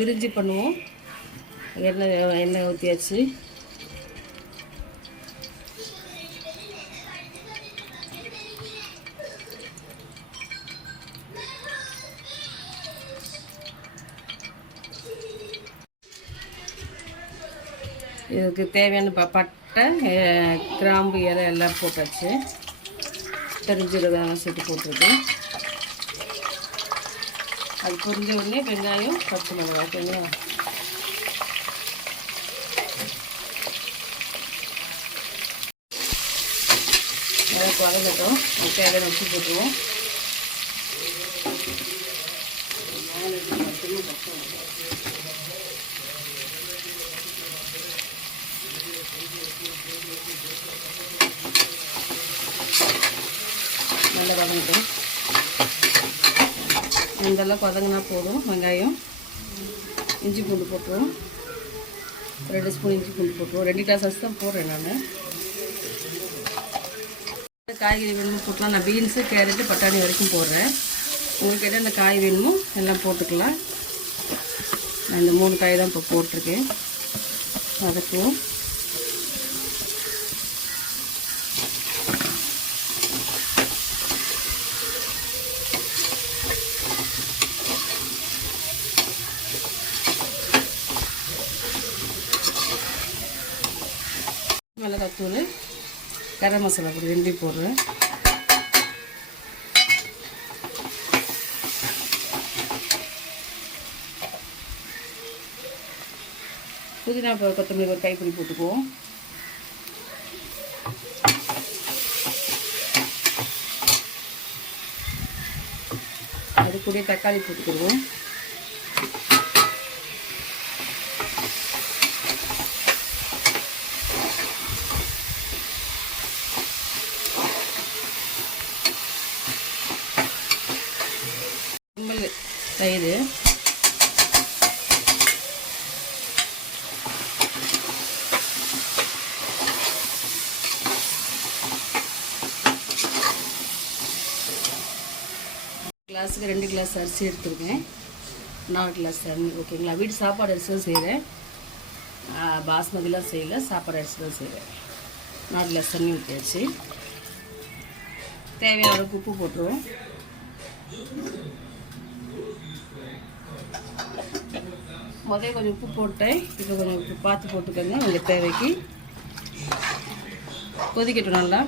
பிரிஞ்சி பண்ணுவோம். எண்ணெய் ஊற்றியாச்சு. இதுக்கு தேவையான பட்டை, கிராம்பு, இலை எல்லாம் போட்டாச்சு. பெருஞ்சீரகம் சேர்த்து போட்டிருக்கு. அது பொரிஞ்ச உடனே வெங்காயம், பச்சை மிளகாய் ஓகேங்களா. நல்லா வதங்கட்டும். தேவையான உப்பு போட்டுருவோம். நல்லா வதங்கட்டும். இந்தளவுக்கு வதங்கினா போதும். வெங்காயம், இஞ்சி பூண்டு போட்டுருவோம். 2 ஸ்பூன் இஞ்சி பூண்டு போட்டுருவோம். 2 கிளாஸ் அரிசி தான் போடுறேன் நான். காய்கறி வேணுமோ போட்டுக்கலாம். நான் பீன்ஸு, கேரட்டு, பட்டாணி வரைக்கும் போடுறேன். உங்களுக்கு என்னென்ன காய் வேணுமோ எல்லாம் போட்டுக்கலாம். நான் இந்த 3 காய் தான் இப்போ போட்டிருக்கேன். வதக்குவோம். மிளகாத்தூள், கரம் மசாலா பொடி 2 போடுறேன். புதினா, கொத்தமல்லி ஒரு கைப்பிடி போட்டுக்குவோம். அது கூட தக்காளி போட்டுக்கிடுவோம். தயிர், கிளாஸுக்கு 2 கிளாஸ் அரிசி எடுத்துருக்கேன். 4 கிளாஸ் தண்ணி ஓகேங்களா. வீட்டு சாப்பாடு அரிசி தான் செய்கிறேன். பாஸ்மதிலாம் செய்யலை, சாப்பாடு அரிசி தான் செய்கிறேன். 4 கிளாஸ் தண்ணி ஊற்றியாச்சு. தேவையான அளவுக்கு உப்பு போட்டுருவோம். முதல்ல கொஞ்சம் உப்பு போட்டேன். இப்போ கொஞ்சம் உப்பு பார்த்து போட்டுக்கோங்க உங்கள் தேவைக்கு. கொதிக்கட்டும் நல்லா.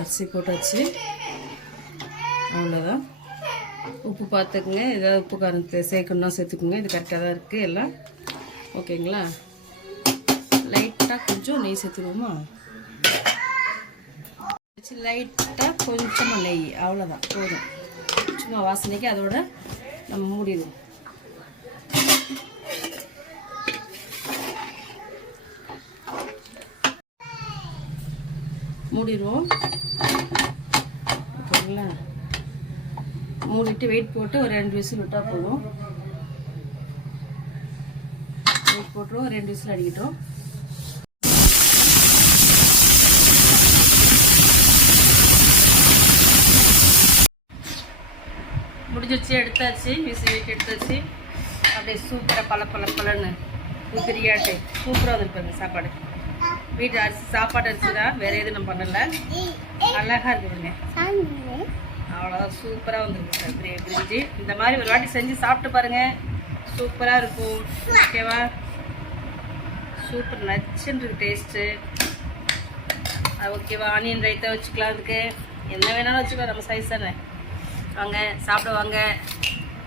அரிசி போட்டாச்சு. அவ்வளோதான். உப்பு பார்த்துக்குங்க. ஏதாவது உப்பு காரம் சேர்க்கணுன்னா சேர்த்துக்குங்க. இது கரெக்டாக தான் இருக்குது எல்லாம் ஓகேங்களா. லைட்டாக கொஞ்சம் நெய் சேர்த்துக்குவோமா. லைட்டாக கொஞ்சமாக நெய், அவ்வளோதான் போதும். சும்மா வாசனைக்கு அதோட நம்ம மூடிடுவோம். மூடிடுவோம் ஓகேங்களா. மூடிட்டு வெயிட் போட்டு ஒரு 2 விசில் விட்டால் போதும். வெயிட் போட்டுருவோம். 2 விசில் அடிக்கிட்டோம். முடிஞ்சிச்சு, எடுத்தாச்சு. விசில் வெயிட் எடுத்தாச்சு. அப்படியே சூப்பராக பழன்னு உதிரியாட்டு சூப்பராக வந்துருப்பாங்க சாப்பாடு. வீட்டு அரிசி, சாப்பாடு அரிசி தான், வேறு எதுவும் நம்ம பண்ணலை. அழகாக இருக்குதுங்க. அவ்வளோதான், சூப்பராக வந்துருக்கு சார் பிரிஞ்சு. இந்த மாதிரி ஒரு வாட்டி செஞ்சு சாப்பிட்டு பாருங்கள், சூப்பராக இருக்கும் ஓகேவா. சூப்பர் நச்சுன்னு இருக்கு டேஸ்ட்டு. ஓகேவா. ஆனியன் ரைத்தா வச்சுக்கலாம். அதுக்கு என்ன வேணாலும் வச்சுக்கலாம், நம்ம சைஸ் தானே. வாங்க சாப்பிட வாங்க.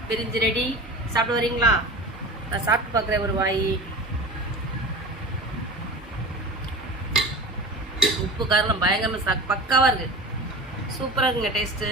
பிரிஞ்சு ரெடி. சாப்பிட வரீங்களா? நான் சாப்பிட்டு பார்க்குறேன் ஒரு வாய். உப்பு காரம் பயங்கரமாக பக்காவாக இருக்குது. சூப்பராக இருக்குங்க டேஸ்ட்டு.